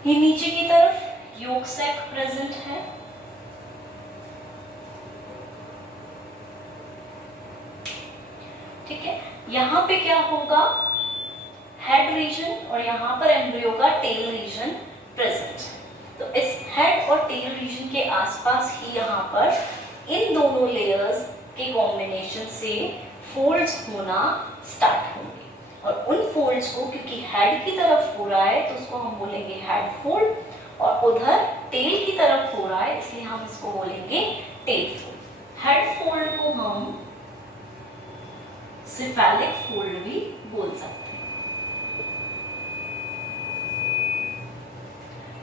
ये नीचे की तरफ yolk sac प्रेजेंट है, ठीक है। यहाँ पे क्या होगा, हेड रीजन, और यहाँ पर एम्ब्रियो का टेल रीजन प्रेजेंट है। तो इस हेड और टेल रीजन के आसपास ही यहाँ पर इन दोनों लेयर्स के कॉम्बिनेशन से फोल्ड्स होना स्टार्ट होंगे, और उन फोल्ड्स को क्योंकि हेड की तरफ हो रहा है तो उसको हम बोलेंगे हेड फोल्ड, और उधर टेल की तरफ हो रहा है इसलिए हम इसको बोलेंगे टेल फोल्ड। हेड फोल्ड को हम सिफेलिक फोल्ड भी बोल सकते हैं,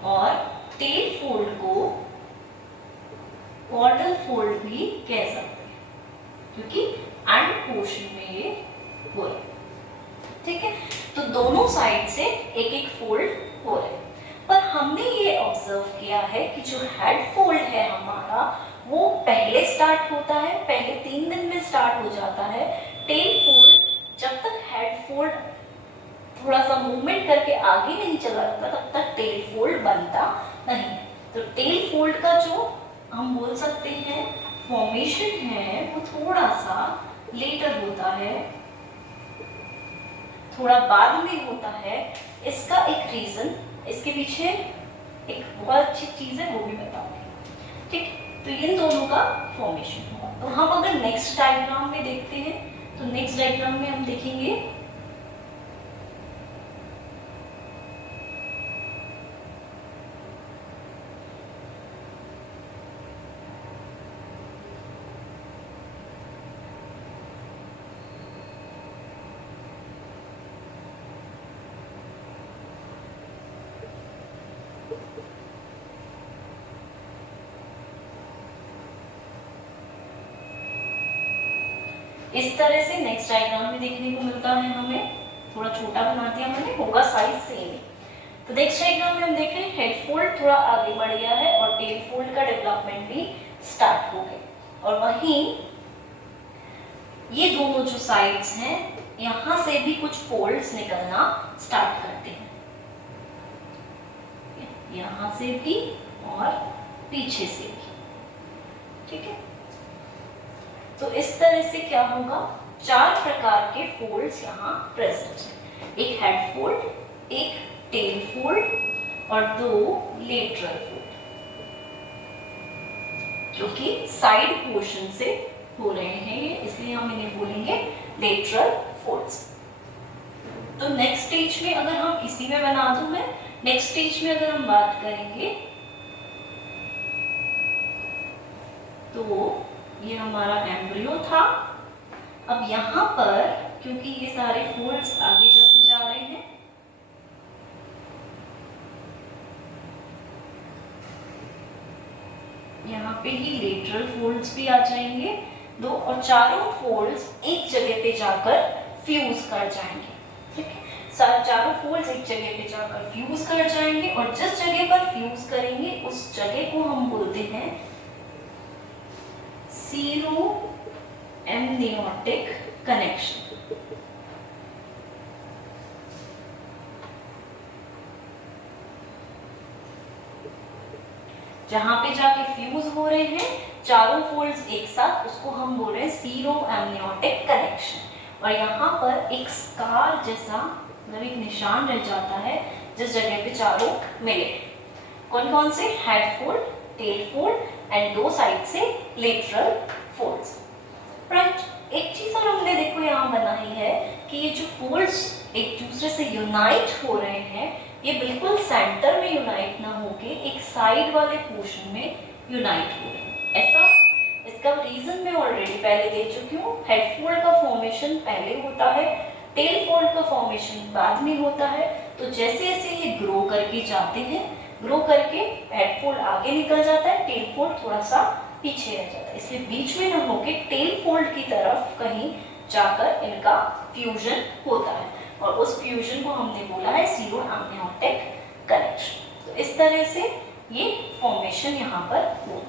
और टेल फोल्ड को कॉर्डल फोल्ड भी कह सकते हैं क्योंकि एंड पोर्शन में ये हो रहा है, ठीक है। तो दोनों साइड से एक एक फोल्ड हो रहे हैं, पर हमने ये ऑब्जर्व किया है कि जो हेड फोल्ड है हमारा वो पहले स्टार्ट होता है, पहले 3 दिन में स्टार्ट हो जाता है। टेल फोल्ड जब तक हेड फोल्ड थोड़ा सा मूवमेंट करके आगे नहीं चला जाता तब तक टेल फोल्ड बनता नहीं। तो टेल फोल्ड का जो हम बोल सकते हैं फॉर्मेशन है वो थोड़ा सा लेटर होता है, थोड़ा बाद में होता है। इसका एक रीजन, इसके पीछे एक बहुत अच्छी चीज है वो भी बताऊंगी, ठीक। तो इन दोनों का फॉर्मेशन होगा। तो हम अगर नेक्स्ट डायग्राम में देखते हैं तो नेक्स्ट डायग्राम में हम देखेंगे इस तरह से नेक्स्ट डायग्राम में देखने को मिलता है हमें। थोड़ा छोटा बना दिया मैंने, होगा साइज सेम ही। तो नेक्स्ट डायग्राम में हम देख रहे हैं हेड फोल्ड थोड़ा आगे बढ़ गया है और टेल फोल्ड का डेवलपमेंट भी स्टार्ट हो गया, और वहीं ये दोनों जो साइड्स हैं यहां से भी कुछ फोल्ड्स निकलना स्टार्ट करते हैं, यहां से भी और पीछे से भी, ठीक है। तो इस तरह से क्या होगा, 4 प्रकार के फोल्ड्स यहाँ प्रेजेंट हैं, एक हेड फोल्ड, एक टेल फोल्ड और 2 लेटरल फोल्ड, जो कि साइड पोर्शन से हो रहे हैं ये, इसलिए हम इन्हें बोलेंगे लेटरल फोल्ड्स। तो नेक्स्ट स्टेज में अगर हम इसी में बना दूं मैं, नेक्स्ट स्टेज में अगर हम बात करेंगे तो ये हमारा एम्ब्रियो था। अब यहाँ पर क्योंकि ये सारे फोल्ड्स आगे जाते जा रहे हैं, यहाँ पे ही लेटरल फोल्ड्स भी आ जाएंगे 2, और चारों फोल्ड्स एक जगह पे जाकर फ्यूज कर जाएंगे, ठीक है। चारों फोल्ड्स एक जगह पे जाकर फ्यूज कर जाएंगे, और जिस जगह पर फ्यूज करेंगे उस जगह को हम बोलते हैं सीरो एमनियोटिक कनेक्शन। जहां पे जाके फ्यूज हो रहे हैं चारों फोल्ड्स एक साथ, उसको हम बोल रहे हैं सीरो एमनियोटिक कनेक्शन। और यहाँ पर एक स्कार जैसा मतलब एक निशान रह जाता है जिस जगह पे चारों मिले। कौन कौन से, head fold, tail fold and 2 side से लेटरल फोल्ड्स, राइट। एक चीज और हमने देखो यहाँ बनाई है कि ये जो फोल्ड्स एक दूसरे से यूनाइट हो रहे हैं ये बिल्कुल सेंटर में यूनाइट ना होके एक साइड वाले पोर्शन में यूनाइट हो रहे हैं। ऐसा इसका रीजन मैं ऑलरेडी पहले दे चुकी हूँ। हेड फोल्ड का फॉर्मेशन पहले होता है, टेल फोल्ड का फॉर्मेशन बाद में होता है। तो जैसे जैसे ये ग्रो करके जाते हैं, ग्रो करके हेड फोल्ड आगे निकल जाता है, टेल फोल्ड थोड़ा सा पीछे रह जाता है, इसलिए बीच में न होके टेल फोल्ड की तरफ कहीं जाकर इनका फ्यूजन होता है, और उस फ्यूजन को हमने बोला है सीरो एमनियोटिक कनेक्शन। तो इस तरह से ये फॉर्मेशन यहाँ पर हुआ।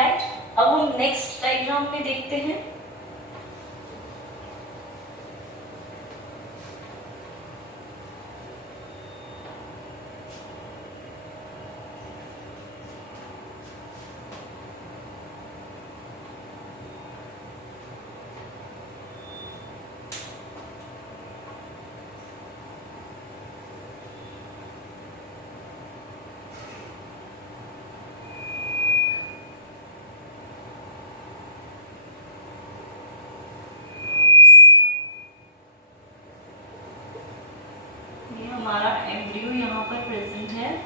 राइट। अब हम नेक्स्ट डायग्राम में देखते हैं। हमारा एम्ब्रियो यहाँ पर प्रेजेंट है।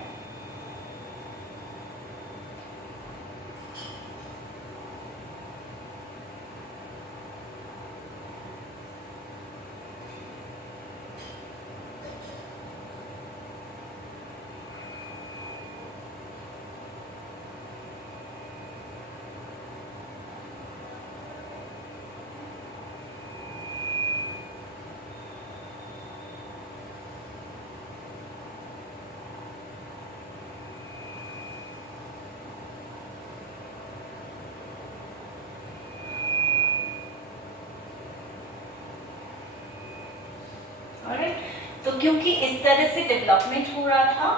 तो क्योंकि इस तरह से डेवलपमेंट हो रहा था,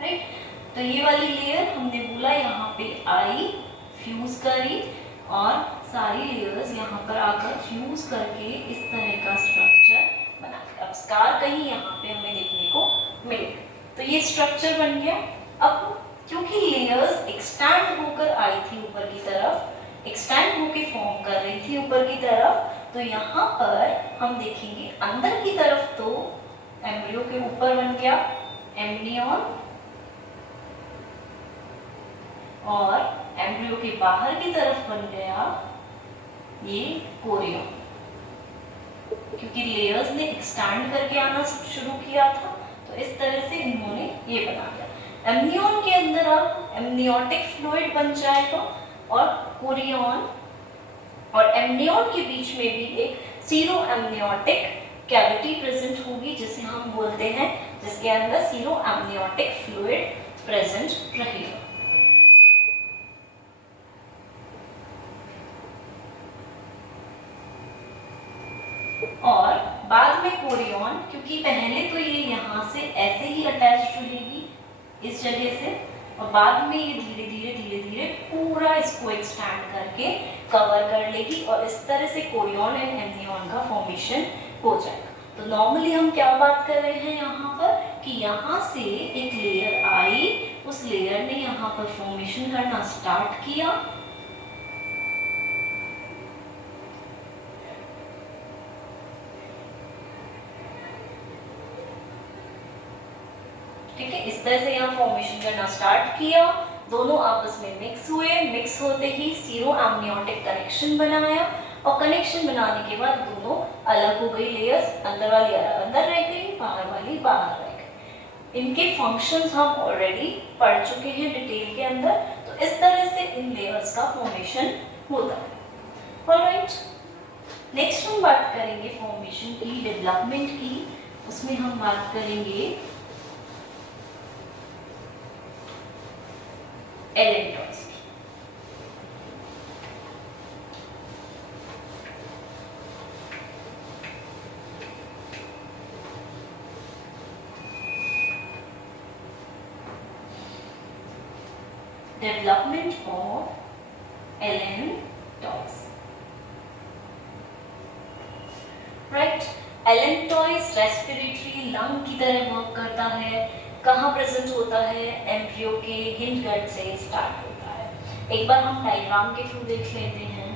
राइट, तो ये वाली लेयर हमने बोला यहाँ पे आई, फ्यूज करी और सारी लेयर्स यहाँ पर आकर फ्यूज करके इस तरह का स्ट्रक्चर बना। अब स्कार कहीं यहाँ पे हमें देखने को मिलेगा। तो ये स्ट्रक्चर बन गया। अब क्योंकि लेयर्स एक्सटेंड होकर आई थी ऊपर की तरफ, एक्सटेंड होकर फॉर्म कर रही थी ऊपर की तरफ, तो यहाँ पर हम देखेंगे अंदर की तरफ तो एम्ब्रियो के ऊपर बन गया एम्ब्रियन और एम्ब्रियो के बाहर की तरफ बन गया ये कोरियन, क्योंकि लेयर्स ने एक्सटेंड करके आना शुरू किया था। तो इस तरह से इन्होंने ये बना दिया। एम्नियन के अंदर अब एमनियोटिक फ्लूइड बन जाएगा और कोरियन और एम्नियन के बीच में भी एक सीरो एमनियोटिक कैविटी प्रेजेंट होगी, जिसे हम बोलते हैं, जिसके अंदर सीरो एमनियोटिक फ्लूइड प्रेजेंट रहेगा। और बाद में कोरियन, क्योंकि पहले तो ये यहाँ से ऐसे ही अटैच रहेगी इस जगह से, और बाद में ये धीरे धीरे पूरा इसको एक्सटेंड करके कवर कर लेगी और इस तरह से कोरियन एंड एम्नियन का फॉर्मेशन हो जाएगा। तो नॉर्मली हम क्या बात कर रहे हैं यहाँ पर कि यहाँ से एक लेयर आई, उस लेयर ने यहाँ पर फॉर्मेशन करना स्टार्ट किया, ठीक है, इस तरह से यहाँ फॉर्मेशन करना स्टार्ट किया, दोनों आपस में मिक्स हुए, मिक्स होते ही सीरो एमनियोटिक कनेक्शन बनाया और कनेक्शन बनाने के बाद दोनों अलग हो गई लेयर्स, अंदर वाली अंदर रह गई, बाहर वाली बाहर रह गई। इनके फंक्शंस हम ऑलरेडी पढ़ चुके हैं डिटेल के अंदर। तो इस तरह से इन लेयर्स का फॉर्मेशन होता है। ऑलराइट, नेक्स्ट हम बात करेंगे फॉर्मेशन की, डेवलपमेंट की। उसमें हम बात करेंगे एलेंटॉइड्स की। Development of allantoids, right. Allantoids respiratory lung की तरह वर्क करता है। कहाँ प्रेजेंट होता है? एम्ब्रियो के हिंड गट से स्टार्ट होता है। एक बार हम डायग्राम के थ्रू देख लेते हैं।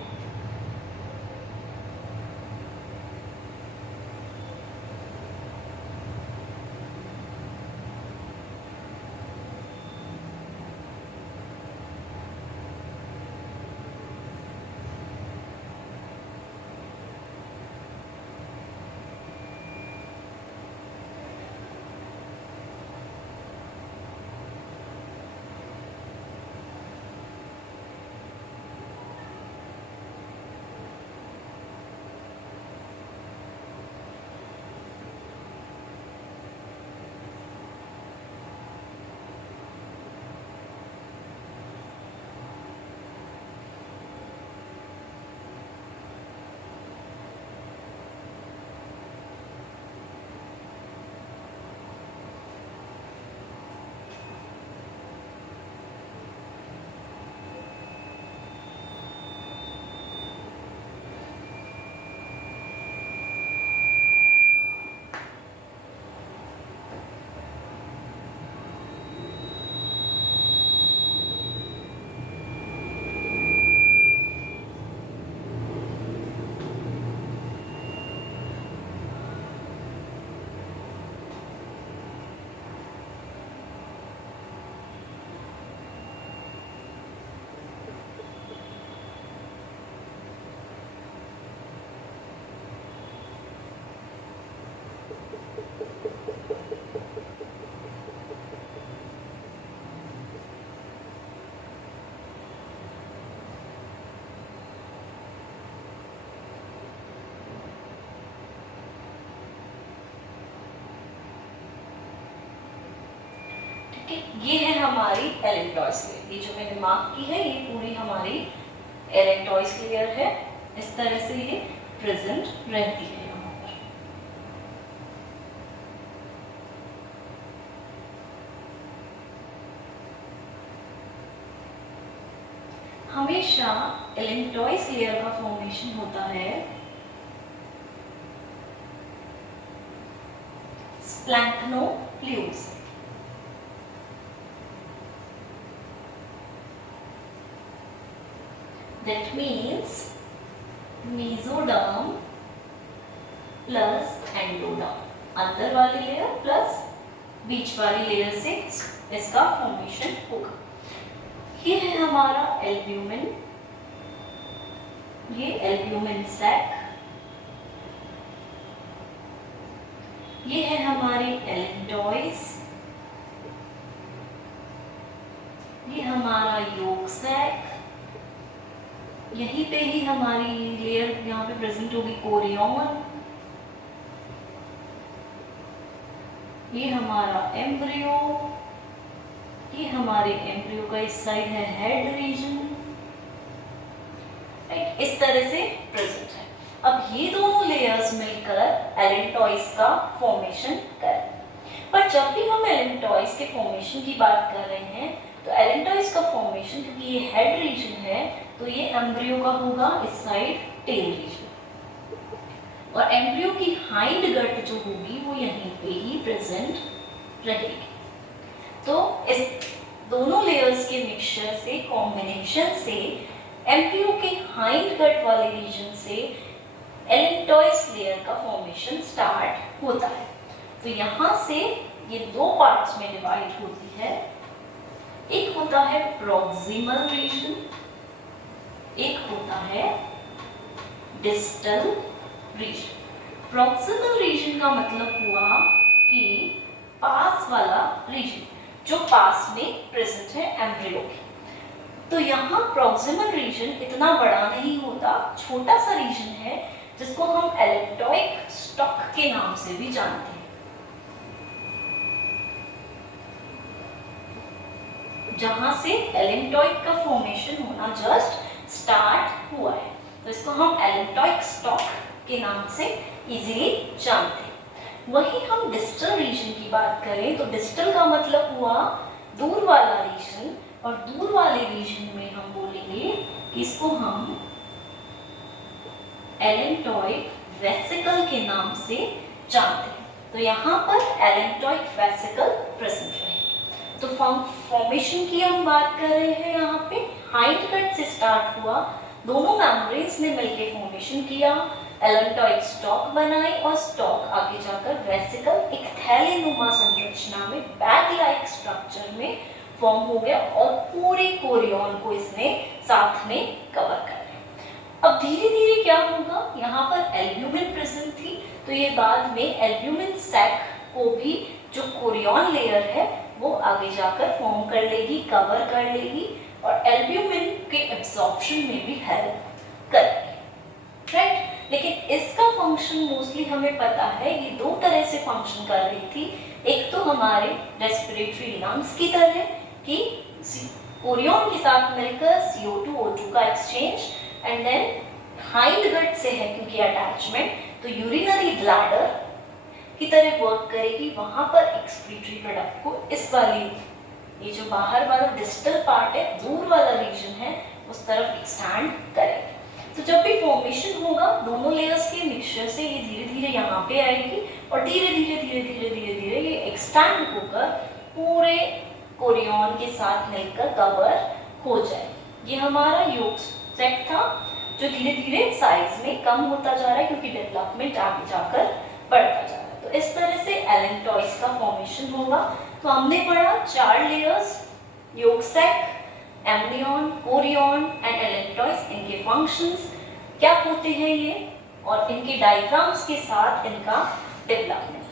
ठीक है, ये है हमारी एलेक्ट्रॉइस लेयर। ये जो मैंने मार्क की है ये पूरी हमारी एलेक्ट्रॉइस लेयर है। इस तरह से ये प्रेजेंट रहती है यहाँ पर। हमेशा एलेक्ट्रॉइस लेयर का फॉर्मेशन होता है स्प्लैंक्नोफ्लूइड। That means mesoderm plus endoderm, अंदर वाली लेयर प्लस बीच वाली लेयर से इसका फॉर्मेशन होगा। ये है हमारा एल्ब्यूमिन, ये एल्ब्यूमिन सैक, ये है हमारी एलेक्ट्रॉइस, ये हमारा योक सैक, यहीं पे ही हमारी लेयर यहाँ पे प्रेजेंट होगी कोरियन, ये हमारा एम्ब्रियो, ये हमारे एम्ब्रियो का इस साइड है हेड रीजन, राइट, इस तरह से प्रेजेंट है। अब ये दोनों लेयर्स मिलकर एलेक्ट्रॉइस का फॉर्मेशन करें। पर जब भी हम एलेक्ट्रॉइस के फॉर्मेशन की बात कर रहे हैं तो एलेक्ट्रॉइस का फॉर्मेशन, क्योंकि ये हेड रीजन है तो ये एम्ब्रियो का होगा इस साइड टेल रीजन, और एम्ब्रियो की हाइंड गट जो होगी वो यहीं पे ही प्रेजेंट रहेगी। तो इस दोनों लेयर्स के मिक्सचर से, कॉम्बिनेशन से एम्ब्रियो के हाइंड गट वाले रीजन से एलेक्ट्रॉइस लेयर का फॉर्मेशन स्टार्ट होता है। तो यहाँ से ये दो पार्ट्स में डिवाइड होती है। एक होता है प्रॉक्सिमल रीजन, एक होता है डिस्टल रीजन। प्रॉक्सिमल रीजन का मतलब हुआ कि पास वाला रीजन, जो पास में प्रेजेंट है एम्ब्रियो के। तो यहाँ प्रॉक्सिमल रीजन इतना बड़ा नहीं होता, छोटा सा रीजन है जिसको हम एलेक्ट्रॉइक स्टॉक के नाम से भी जानते हैं। जहां से एलेक्ट्रॉइक का फॉर्मेशन होना जस्ट स्टार्ट हुआ है, तो इसको हम एलेक्ट्रॉइक स्टॉक के नाम से इजीली जानते हैं। वही हम डिस्टल रीजन की बात करें तो डिस्टल का मतलब हुआ दूर वाला रीजन, और दूर वाले रीजन में हम बोलेंगे कि इसको हम एलेक्ट्रॉइक वेसिकल के नाम से जानते हैं। तो यहाँ पर एलेक्ट्रॉइक वेसिकल प्रेजेंट रहेगी। तो फॉर्मेशन की हम बात कर रहे हैं, यहाँ पे हाइंड गट से स्टार्ट हुआ, दोनों मेम्ब्रेन्स ने मिलकर फॉर्मेशन किया, एलेक्ट्रॉइक स्टॉक बनाई, और स्टॉक आगे जाकर वेसिकल एक थैलेनुमा संरचना में बैग लाइक स्ट्रक्चर में फॉर्म हो गया, और पूरे कोरियन को इसने साथ में कवर कर लिया। अब धीरे धीरे क्या होगा, यहाँ पर एल्ब्यूमिन प्रेजेंट थी, तो ये बाद में एल्ब्यूमिन सैक को भी जो कोरियन लेयर है वो आगे जाकर फॉर्म कर लेगी, कवर कर लेगी, और एल्ब्यूमिन के एब्जॉर्प्शन में भी हेल्प करेगी, राइट। लेकिन इसका फंक्शन मोस्टली हमें पता है, ये दो तरह से फंक्शन कर रही थी। एक तो हमारे रेस्पिरेटरी लंग्स की तरह कि कोरियन के साथ मिलकर CO2 O2 का exchange, and then hind gut से है क्योंकि अटैचमेंट, तो यूरिनरी ब्लैडर की तरह वर्क करेगी, वहां पर एक्सक्रीटरी प्रोडक्ट को इस वाली, ये जो बाहर वाला डिस्टल पार्ट है, दूर वाला रीजन है, उस तरफ एक्सटैंड करेगी। तो जब भी फॉर्मेशन होगा दोनों लेयर्स के मिक्सचर से, ये धीरे धीरे यहाँ पे आएगी, और धीरे धीरे धीरे धीरे धीरे धीरे ये एक्सटैंड होकर पूरे कोरियन के साथ मिलकर कवर हो जाए। ये हमारा योक सैक था जो धीरे धीरे साइज में कम होता जा रहा है क्योंकि डेवलपमेंट आगे जाकर बढ़ता जा रहा है। तो इस तरह से एलेक्ट्रॉइस का फॉर्मेशन होगा। तो हमने पढ़ा 4 लेयर्स, योक सैक, एम्ब्रियन, कोरियन एंड एलेक्ट्रॉइस, इनके फंक्शंस क्या होते हैं ये, और इनके डायग्राम्स के साथ इनका डेवलपमेंट।